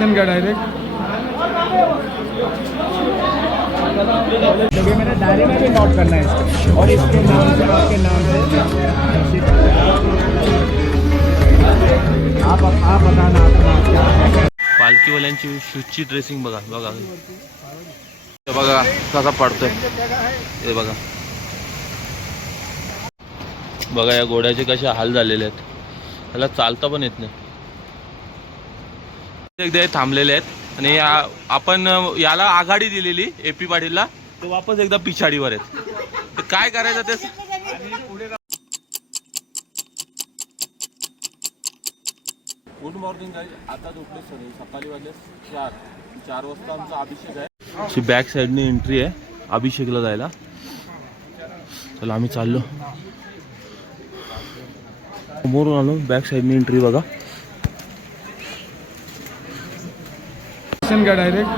Station का direct देखिए मेरे डायरी में भी नोट करना है इसको। और इसके नाम से आपके नाम से। आप आप बताना आपका नाम क्या पालखीवाल्यांची शूजची ड्रेसिंग बघा बघा. हे बघा कसा पडतोय. हे बघा. बघा या घोड्याचे कसे हाल झालेले आहेत. त्याला चालता पण येत नाही. एकदा थांबलेले आहेत. आणि या- आपण याला आघाडी दिलेली ए पी पाटीलला. तो वापस एकदा पिछाडीवर आहेत तर काय करायचं ते गुड मॉर्निंग आता झोपले सर सकाळी वाजले चार. चार वाजता आमचा अभिषेक आहे. अशी बॅक साईडने एंट्री आहे. अभिषेकला जायला. चला आम्ही चाललो. समोरून आलो. बॅक साईडने एंट्री बघा. स्टेशन का डायरेक्ट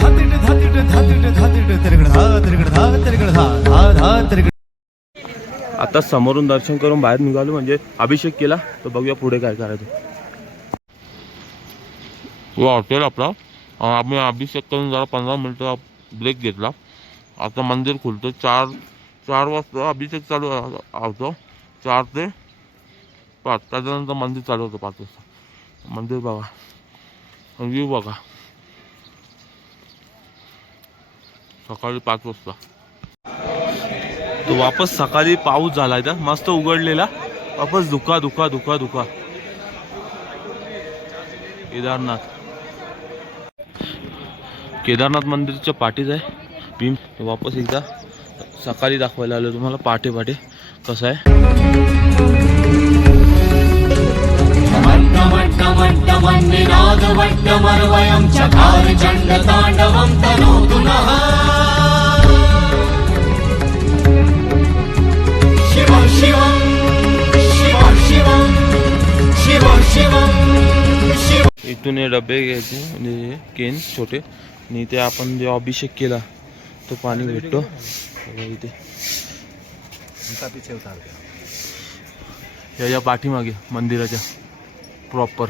धा धातिट धातिट तिरगड धा तिरगड धा तिरगड धा धा धा तिरगड आता समोरून दर्शन करून बाहेर निघालो म्हणजे अभिषेक केला तर बघूया पुढे काय करायचं. हॉटेल आपला. आम्ही अभिषेक करून जरा पंधरा मिनटं ब्रेक घेतला. आता मंदिर खुलतं चार चार वाजता अभिषेक चालू होतो. चार ते पाच त्याच्यानंतर मंदिर चालू होतं पाच वाजता. मंदिर बघा. व्ह्यू बघा. सकाळी पाच वाजता. तो वापस सकाळी पाऊस झाला इथं. मस्त उघडलेला. वापस धुका धुका धुका धुका. केदारनाथ. केदारनाथ मंदिरच्या पाठीच आहे. भीम वापस एकदा सकाळी दाखवायला आलो. तुम्हाला पहाटे पाठे कसं आहे? इथून हे डबे घ्यायचे म्हणजे केन छोटे. आणि ते आपण जे अभिषेक केला तो पाणी भेटतो. इथे. याच्या पाठीमागे मंदिराच्या. प्रॉपर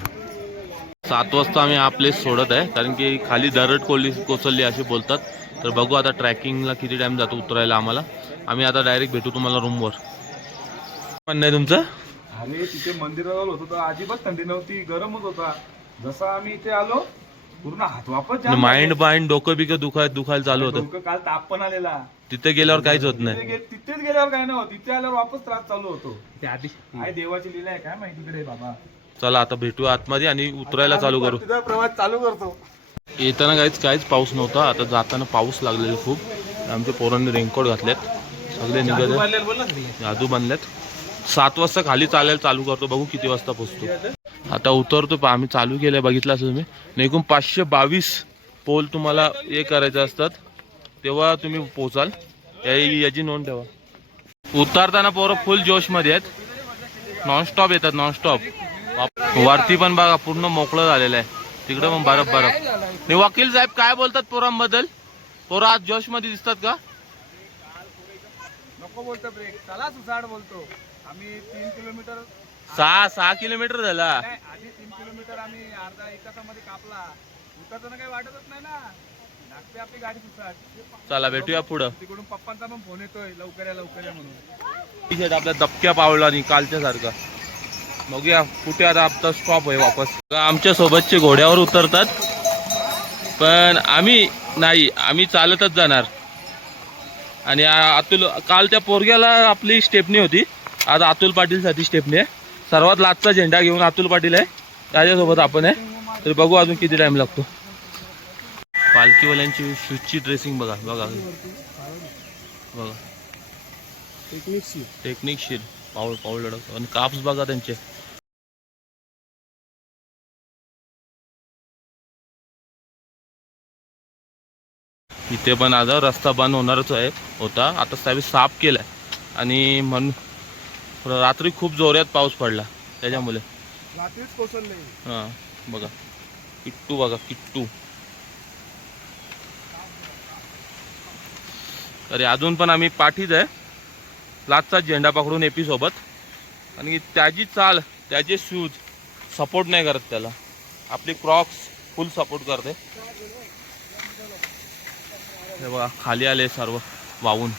सात वाजता आम्ही हा प्लेस सोडत आहे. कारण की खाली दरड कोली कोसळली असे बोलतात. तर बघू आता ट्रॅकिंगला किती टाइम जातो उतरायला आम्हाला. आम्ही आता डायरेक्ट भेटू तुम्हाला रूमवर म्हणणं आहे तुमचं? अरे तिथे मंदिरावर होतो तर अजिबात थंडी नव्हती गरमच होता. जसा आम्ही इथे आलो पूर्ण हात वापस माइंड बाइंड डोकं बिकं दुखाय दुखायला चालू होतं. काल ताप पण आलेला. तिथे गेल्यावर काहीच होत तिथे नाही. गे- तिथेच गेल्यावर काय नव्हतं तिथे आल्यावर वापस त्रास चालू होतो. काय देवाची लीला आहे काय माहिती कडे बाबा. चला आता भेटू आतमध्ये आणि उतरायला चालू करू. प्रवास चालू करतो. येताना काहीच काहीच पाऊस नव्हता. आता जाताना पाऊस लागलेला खूप. आमच्या पोरांनी रेनकोट घातलेत. सगळे आहेत. जादू बांधल्यात सात वाजता खाली चालायला चालू करतो. बघू किती वाजता पोचतो. आता उतरतो आम्ही चालू केलंय बघितलं असं तुम्ही. आणि एकूण पाचशे बावीस पोल तुम्हाला हे करायचे असतात. तेव्हा तुम्ही पोचाल. याची नोंद ठेवा. उतरताना पोरं फुल जोशमध्ये आहेत. नॉनस्टॉप येतात नॉनस्टॉप वरती पण बघा पूर्ण मोकळं झालेलं आहे. तिकडं पण बरफ बरफ नाही वकील साहेब काय बोलतात पोरांबद्दल? पोरं आज जोशमध्ये दिसतात का? नको बोलतो ब्रेक. चला सुसाड बोलतो. आम्ही तीन किलोमीटर सहा सहा किलोमीटर झाला. नाही आधी तीन किलोमीटर आम्ही अर्धा एक तासामध्ये कापला. उतरताना काही वाटतच नाही ना. लागते आपली गाडी चला भेटूया पुढं. तिकडून पप्पांचा पण फोन येतोय लवकर या लवकर या म्हणून. टी शर्ट आपल्या दबक्या पावला नाही कालच्या सारखा. बघूया कुठे आता आपला स्टॉप आहे वापस. आमच्या सोबतचे घोड्यावर उतरतात. पण आम्ही नाही आम्ही चालतच जाणार. आणि आ- अतुल काल त्या पोरग्याला आपली स्टेपनी होती. आज अतुल पाटीलसाठी स्टेपनी आहे सर्वात लाचचा झेंडा घेऊन अतुल पाटील आहे. त्याच्यासोबत आपण आहे. तर बघू अजून किती टाइम लागतो. पालखीवाल्यांची शूजची ड्रेसिंग बघा बघा. बघा. टेक्निक शीर पाऊल पाऊल लढक आणि काप्स बघा त्यांचे. इथे पण आता रस्ता बंद होणारच आहे. होता. आता साहेब साफ केलाय. आणि म्हणून रात्री खूप जोरात पाऊस पडला. त्याच्यामुळे. रात्रीच कोसळले हां. बघा. किट्टू बघा किट्टू. तरी अजून पण आम्ही पाठीच आहे. लाचचा झेंडा पकडून एपी सोबत. आणि त्याची चाल त्याचे शूज सपोर्ट नाही करत त्याला. आपली क्रॉक्स फुल सपोर्ट करते. हे बघा खाली आले सर्व वाहून.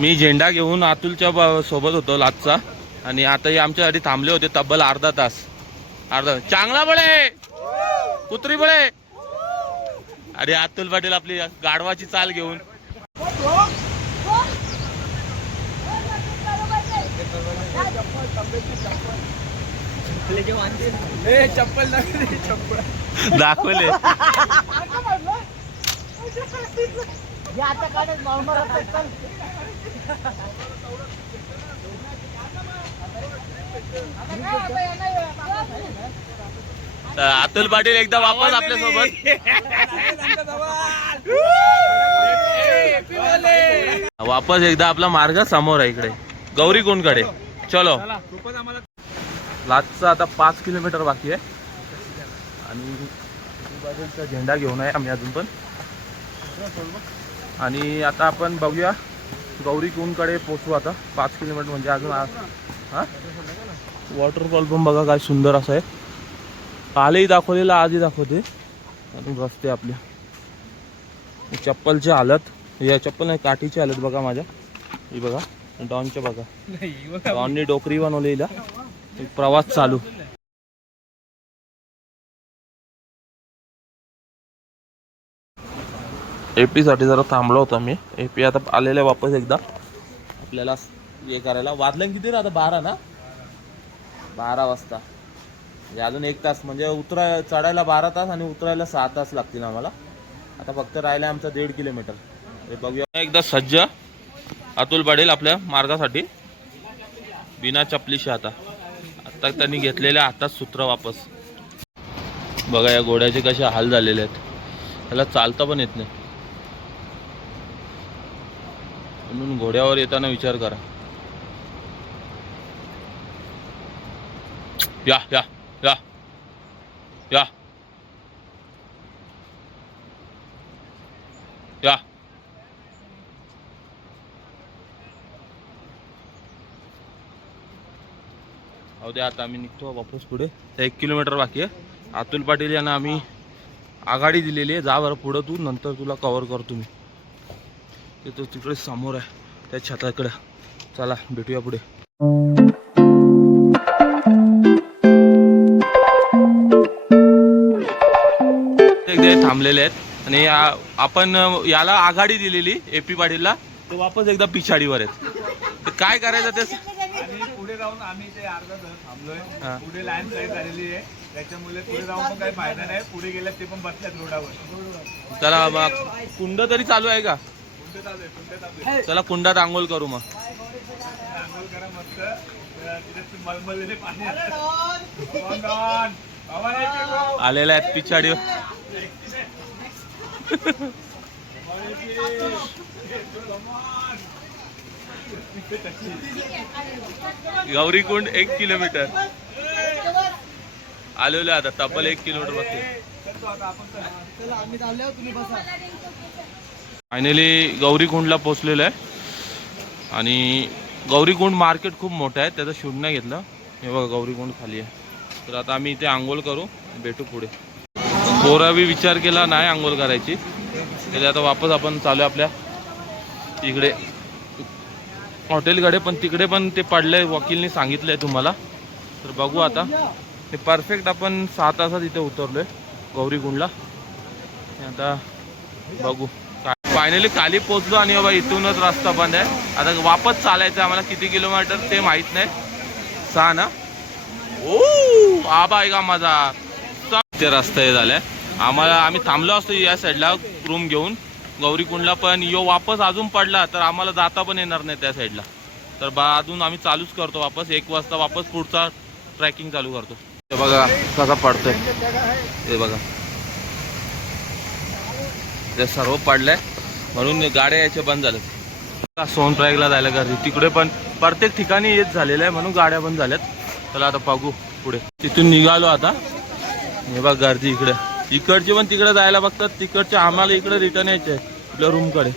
मी झेंडा घेऊन अतुलच्या सोबत होतो लाचचा आणि आता हे आमच्यासाठी थांबले होते तब्बल अर्धा तास. अर्धा चांगला बळे! कुत्री बळे! अरे अतुल पाटील आपली गाढवाची चाल घेऊन. चप्पल चप्पल लागली तर अतुल पाटील एकदा वापस आपल्यासोबत वापस एकदा आपला मार्ग समोर आहे इकडे. गौरी कोणकडे? चलो. खूपच आता पाच किलोमीटर बाकी आहे. आणि झेंडा घेऊन आहे आम्ही अजून पण. आणि आता आपण बघूया गौरी कुंडकडे पोचू आता. पाच किलोमीटर म्हणजे अजून हा? वॉटरफॉल पण बघा काय सुंदर असं आहे. कालही दाखवलेलं आजही दाखवते. अजून रस्ते आपले. चप्पलची हालत. या चप्पल नाही काठीची हालत बघा माझ्या. ही बघा डॉनच्या बघा. डॉननी डोकरी बनवलेला एक प्रवास चालू. ए पीसाठी जरा थांबलो होतो मी. एपी आता आलेले वापस एकदा. आपल्याला हे करायला वाजलं किती आता? बारा ना? बारा वाजता. म्हणजे अजून एक तास म्हणजे उतराय चढायला बारा तास आणि उतरायला सहा तास लागतील आम्हाला. आता फक्त राहिलं आमचं दीड किलोमीटर. हे बघूया. एकदा सज्ज अतुल पाटील आपल्या मार्गासाठी. बिना चपलीशी आता. आता त्यांनी घेतलेल्या हातात सूत्र वापस. बघा या घोड्याचे कसे हाल झालेले आहेत. त्याला चालता पण येत नाही. म्हणून घोड्यावर येताना विचार करा. या या या या. या. अहो दे आता आम्ही निघतो वापस पुढे. तर एक किलोमीटर बाकी आहे. अतुल पाटील यांना आम्ही आघाडी दिलेली आहे. जा बरं पुढं तू नंतर तुला कव्हर करतो मी. ते तो तिकडे समोर आहे त्या छताकडे. चला भेटूया पुढे. थांबलेले आहेत. आणि या- आपण याला आघाडी दिलेली एपी पाटीलला. तो वापस एकदा पिछाडीवर आहेत. तर काय करायचं ते पुढे जाऊन आम्ही ते अर्धा तास थांबलोय. पुढे लाईन तयार झालेली आहे. त्याच्यामुळे पुढे जाऊन पण काही फायदा नाही. पुढे गेल्यात ते पण बसल्यात रोडावर. चला मग कुंड तरी चालू आहे का? चालू कुंडात आंघोळ करू मग. आलेल्या आहेत पिछाडीवर. गौरी कुंड एक किलोमीटर. आलेलो आता तब्बल एक किलोमीटर बघते चलतो आता आपण चला. फायनली गौरीकुंडला पोचलेलं पोचलेलो आहे. आणि गौरीकुंड मार्केट खूप मोठं आहे त्याचं शूट नाही घेतलं. हे बघा गौरीकुंड खाली आहे. तर आता आम्ही इथे आंघोळ करू भेटू पुढे. पोरा विचार केला नाही आंघोळ करायची. तरी आता वापस आपण चालू आपल्या इकडे. हॉटेलकडे पण तिकडे पण ते पडलंय वकीलने आहे तुम्हाला. तर बघू आता. ते परफेक्ट आपण सहा तासात इथे उतरलो आहे गौरीकुंडला आता बघू. फायनली खाली पोचलो आणि बाबा इथूनच रस्ता बंद आहे. आता वापस चालायचं आम्हाला किती किलोमीटर ते माहीत नाही. सहा ना? ओ आबा का माझा ते रस्ता हे झालाय आम्हाला आम्ही थांबलो असतो या साईडला रूम घेऊन. गौरीकुंडला पण यो वापस अजून पडला तर आम्हाला जाता पण येणार नाही त्या साईडला तर बा अजून आम्ही चालूच करतो वापस. एक वाजता वापस पुढचा ट्रॅकिंग चालू करतो. हे बघा कसा पडतोय. हे बघा. ते सर्व पडलंय. म्हणून गाड्या यायच्या बंद झाल्यात. सोनप्रयागला जायला गर्दी. तिकडे पण प्रत्येक ठिकाणी येत झालेलं आहे म्हणून गाड्या बंद झाल्यात. चला आता बघू पुढे. तिथून निघालो आता. हे बघ गर्दी इकडे. इकडचे पण तिकडे जायला बघतात. तिकडचे आम्हाला इकडे रिटर्न यायचे आपल्या रूमकडे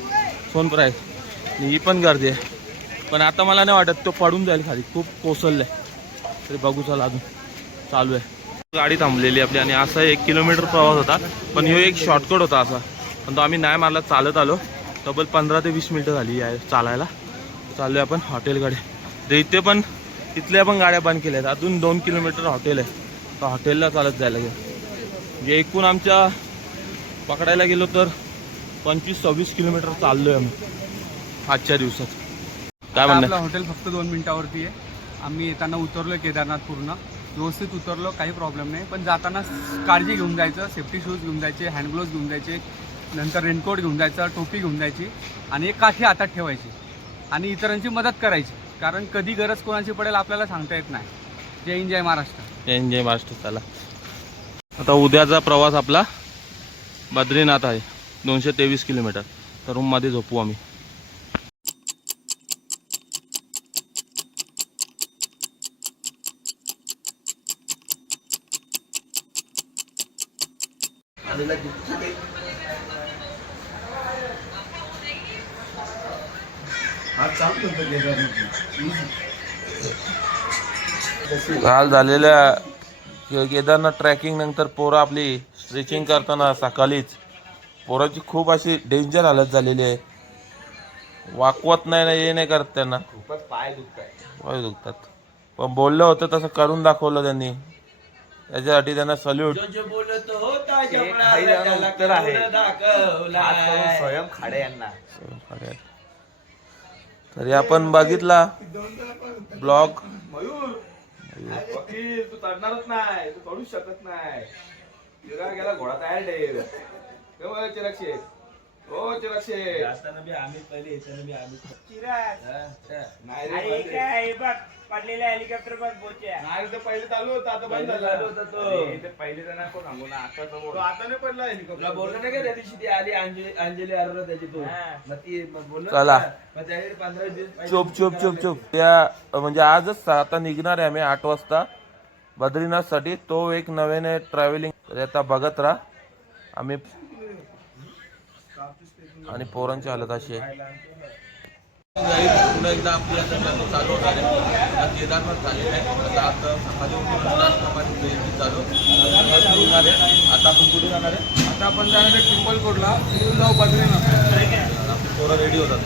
फोन ही पण गर्दी आहे. पण आता मला नाही वाटत तो पडून जाईल खाली. खूप कोसळलंय. तरी बघू चला अजून. चालू आहे. गाडी थांबलेली आपली आणि असा एक किलोमीटर प्रवास होता. पण ह्यो एक शॉर्टकट होता असा. पण तो आम्ही नाही मारला चालत आलो. तब्बल पंधरा ते वीस मिनटं झाली आहे चालायला. चाललो आपण हॉटेलकडे तर इथे पण इथल्या पण गाड्या बंद केल्या आहेत. अजून दोन किलोमीटर हॉटेल आहे. तर हॉटेलला चालत जायला लागेल म्हणजे एकूण आमच्या पकडायला गेलो तर पंचवीस सव्वीस किलोमीटर चाललो आहे आम्ही. आजच्या दिवसात. काय आता हॉटेल फक्त दोन मिनिटावरती आहे. आम्ही येताना उतरलो केदारनाथ पूर्ण. व्यवस्थित उतरलो काही प्रॉब्लेम नाही. पण जाताना काळजी घेऊन जायचं सेफ्टी शूज घेऊन जायचे हँड ग्लोव्ज घेऊन जायचे. नंतर रेनकोट घेऊन जायचं टोपी घेऊन जायची आणि एक काठी हातात ठेवायची आणि इतरांची मदत करायची. कारण कधी गरज कोणाची पडेल आपल्याला सांगता येत नाही. जय हिंद जय महाराष्ट्र. एन्जॉय महाराष्ट्र चला. आता उद्याचा प्रवास आपला बद्रीनाथ आहे दोनशे तेवीस किलोमीटर. तर रूममध्ये झोपू आम्ही. काल झालेल्या केदारनाथ ट्रॅकिंग नंतर पोरं आपली स्ट्रेचिंग करताना सकाळीच. पोराची खूप अशी डेंजर हालत झालेली आहे. वाकवत नाही ना हे नाही करत त्यांना. पाय दुखतात. पण बोललं होतं तसं करून दाखवलं त्यांनी. त्याच्यासाठी त्यांना सल्यूट स्वयं खाडे यांना. तरी आपण बघितला. ब्लॉग तू चढणारच नाही तू चढूच शकत नाही चिराग गेला घोडा तयार हो चिराग. शेठ नाही रे, पहिले. पडलेल्या हेलिकॉप्टर पण पोहोचल्या. नाही ते पहिले चालू होतं आता बंद झालं. चालू होता तो. ते पहिले तर नको सांगू ना आता तो तो आता नाही पडला हेलिकॉप्टर बोललो नाही का त्या दिवशी ती आली अंजली अंजली अरोरा त्याची तो? मग ती मग बोललो चला. ना, मग त्यावेळी पंधरा दिवस पहिले चुप चुप चुप. चुप त्या म्हणजे आजच आता निघणार आहे आम्ही आठ वाजता बद्रीनाथसाठी. तो एक नव्याने ट्रॅव्हलिंग आता बघत राहा. आम्ही आणि पोरांची हालत अशी आहे. पुन्हा एकदा आपली आता journey चालू होणार आहे. आता केदारनाथ झालेलं आहे. आता आता सकाळी उठून नाश्ता पाणी केली चालू. आता निघणार आहे. आता आपण कुठे जाणार आहे. आता आपण जाणार आहे पिंपलकोटला तिथून जाऊ बद्रीनाथ आपली पोरं रेडी होतात.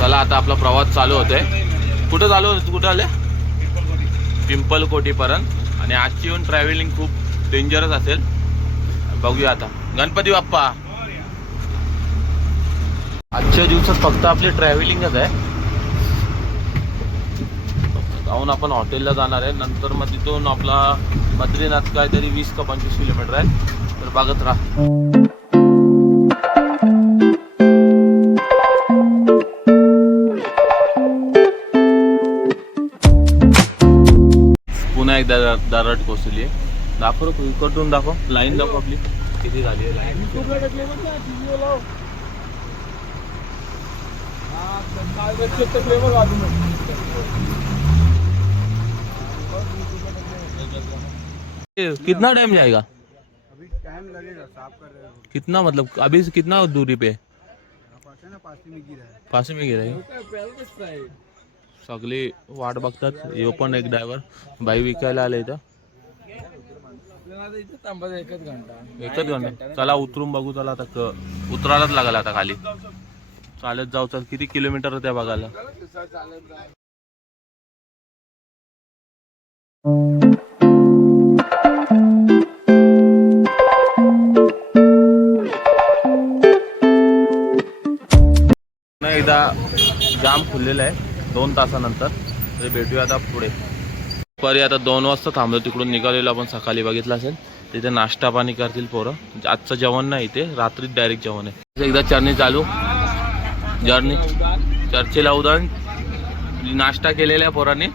चला आता आपला प्रवास चालू होतोय. कुठं चालू होतं कुठं आले? पिंपलकोटीपर्यंत. आणि आजची येऊन ट्रॅव्हलिंग खूप डेंजरस असेल. बघूया आता. गणपती बाप्पा. आजच्या दिवसात फक्त आपली ट्रॅव्हलिंगच आहे. जाऊन आपण हॉटेलला जाणार आहे. नंतर मग तिथून आपला बद्रीनाथ काहीतरी वीस का पंचवीस किलोमीटर आहे. तर बघत राहा. पुन्हा एकदा द- दरड कोसळली आहे. दाखव इकडून दाखव. लाईन दाखव आपली. किती झाली आहे लाईन कितना टाइम जाएगा? अभी टाइम लगेगा साफ़ कर रहे हो कितना मतलब अभी कितना दूरी पे? है? पास है में गिरा है। पास में गेला सगळी वाट बघतात. यो पण एक ड्रायव्हर बाई विकायला आले इथं. एकच घंटा. चला उतरून बघू चला आता क- उतरायलाच लागेल आता खाली. चालत जाऊ चल. किती किलोमीटर त्या बघायला एकदा जाम खुललेला आहे. दोन तासानंतर. तरी भेटूया आता पुढे. दुपारी आता दोन वाजता थांबलो तिकडून निघालेलो आपण सकाळी बघितलं असेल. तिथे नाश्ता पाणी करतील पोरं. म्हणजे आजचं जेवण नाही इथे रात्रीच डायरेक्ट जेवण आहे. एकदा चर्नी चालू. जर्नी चर्चेला उदाहरण नाश्ता केलेल्या पोरांनी.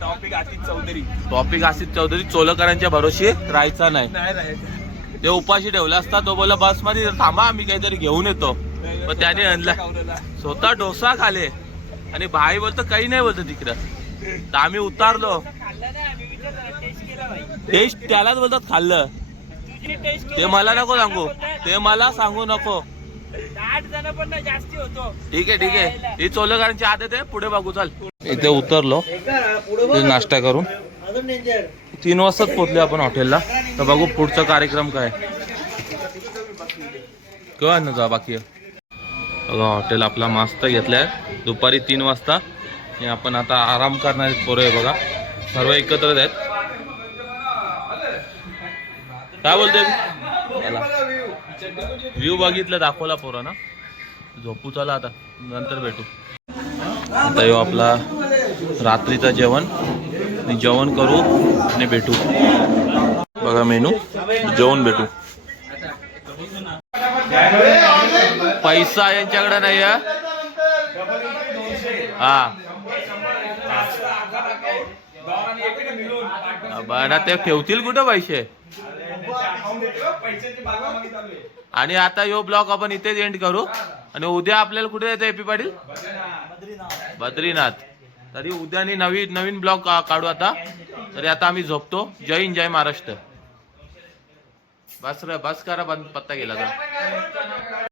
Topic Atish Chaudhari topic Asif Chaudhari. चोलकरांच्या भरोशी राहायचा नाही. ते उपाशी ठेवला असता तो बोला बसमध्ये थांबा आम्ही काहीतरी घेऊन येतो. पण त्याने आणला. स्वतः डोसा खाले. आणि भाई बोलतो काही नाही बोलतो तिकडं. तर आम्ही उतारलो. टेस्ट त्यालाच बोलतात खाल्लं. ते मला नको सांगू. ते मला सांगू नको. ठीक आहे ठीक आहे. ही चोलकरांची आदत आहे. पुढे बघू चाल. इथे उतरलो. नाश्ता करून. तीन वाजताच पोहोचले आपण हॉटेलला. तर बघू पुढचा कार्यक्रम काय कळ ना जा बाकी बघा हॉटेल आपला मस्त घेतलाय. दुपारी तीन वाजता. आणि आपण आता आराम करणार पोरं आहे बघा. सर्व एकत्रच आहेत. काय बोलतोय? व्ह्यू बघितलं दाखवला पोरं ना झोपू चला आता. नंतर भेटू. आता येऊ आपला रात्रीचं जेवण. जेवण करू आणि भेटू. बघा मेनू. जेवण भेटू. पैसा यांच्याकडे नाही हा? बरं ते ठेवतील कुठं पैसे? आणि आता यो ब्लॉक आपण इथेच एंड करू. आणि उद्या आपल्याला कुठे जायचं एपी पाटील? बद्रीनाथ. तरी उद्या आणि नवीन नवीन ब्लॉक काढू आता. तरी आता आम्ही झोपतो. जय हिंद जय महाराष्ट्र. बस रे बस करा बंद पत्ता गेला तर.